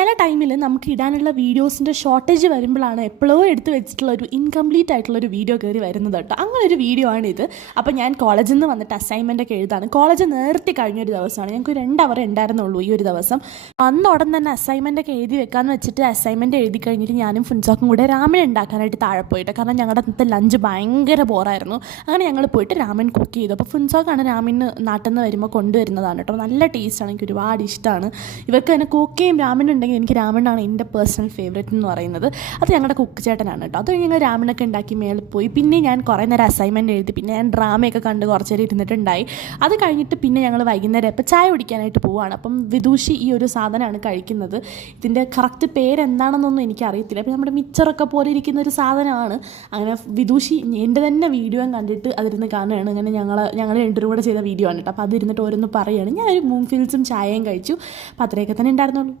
ചില ടൈമിൽ നമുക്ക് ഇടാനുള്ള വീഡിയോസിൻ്റെ ഷോർട്ടേജ് വരുമ്പോഴാണ് എപ്പോഴോ എടുത്ത് വെച്ചിട്ടുള്ള ഒരു ഇൻകംപ്ലീറ്റ് ആയിട്ടുള്ളൊരു വീഡിയോ കയറി വരുന്നത് കേട്ടോ. അങ്ങനെ ഒരു വീഡിയോ ആണിത്. അപ്പോൾ ഞാൻ കോളേജിൽ നിന്ന് വന്നിട്ട് അസൈൻമെൻറ്റൊക്കെ എഴുതാണ്. കോളേജ് നേരത്തെ കഴിഞ്ഞൊരു ദിവസമാണ്. ഞങ്ങൾക്ക് 2 അവർ ഉണ്ടായിരുന്നുള്ളൂ ഈ ഒരു ദിവസം. അന്ന് ഉടൻ തന്നെ അസൈൻമെൻറ്റൊക്കെ എഴുതി വെക്കാമെന്ന് വെച്ചിട്ട് അസൈൻമെൻറ്റ് എഴുതി കഴിഞ്ഞിട്ട് ഞാനും ഫുൻസോക്കും കൂടെ രാമൻ ഉണ്ടാക്കാനായിട്ട് താഴെ പോയിട്ട്, കാരണം ഞങ്ങളുടെ അന്നത്തെ ലഞ്ച് ഭയങ്കര ബോറായിരുന്നു. അങ്ങനെ ഞങ്ങൾ പോയിട്ട് രാമൻ കുക്ക് ചെയ്തു. അപ്പോൾ ഫുൻസോക്കാണ് രാമന് നാട്ടിൽ നിന്ന് വരുമ്പോൾ കൊണ്ടുവരുന്നതാണ് കേട്ടോ. നല്ല ടേസ്റ്റാണ്, എനിക്ക് ഒരുപാട് ഇഷ്ടമാണ്. ഇവർക്ക് തന്നെ കുക്കെയും രാമൻ ഉണ്ടെങ്കിൽ എനിക്ക് രാമനാണ് എൻ്റെ പേഴ്സണൽ ഫേവറേറ്റ് എന്ന് പറയുന്നത്. അത് ഞങ്ങളുടെ കുക്ക് ചേട്ടനാണ് കേട്ടോ. അത് ഞങ്ങൾ രാമനൊക്കെ ഉണ്ടാക്കി മേളിൽ പോയി. പിന്നെ ഞാൻ കുറേ നേരം അസൈൻമെൻറ്റ് എഴുതി. പിന്നെ ഞാൻ ഡ്രാമയൊക്കെ കണ്ട് കുറച്ച് നേരം ഇരുന്നിട്ടുണ്ടായി. അത് കഴിഞ്ഞിട്ട് പിന്നെ ഞങ്ങൾ വൈകുന്നേരം ഇപ്പോൾ ചായ കുടിക്കാനായിട്ട് പോവുകയാണ്. അപ്പം വിദൂഷി ഈ ഒരു സാധനമാണ് കഴിക്കുന്നത്. ഇതിൻ്റെ കറക്റ്റ് പേരെന്താണെന്നൊന്നും എനിക്കറിയത്തില്ല. അപ്പോൾ നമ്മുടെ മിച്ചറൊക്കെ പോലെ ഇരിക്കുന്ന ഒരു സാധനമാണ്. അങ്ങനെ വിദൂഷി എൻ്റെ തന്നെ വീഡിയോ കണ്ടിട്ട് അതിരുന്ന് കാണുകയാണ്. അങ്ങനെ ഞങ്ങൾ രണ്ടുപേരും കൂടെ ചെയ്ത വീഡിയോ ആണ് കേട്ടോ. അപ്പോൾ അതിരുന്നിട്ട് ഓരോന്ന് പറയുകയാണ്. ഞാനൊരു മൂൺ ഫീൽസും ചായയും കഴിച്ചു. അപ്പോൾ അത്രയൊക്കെ തന്നെ ഉണ്ടായിരുന്നുള്ളൂ.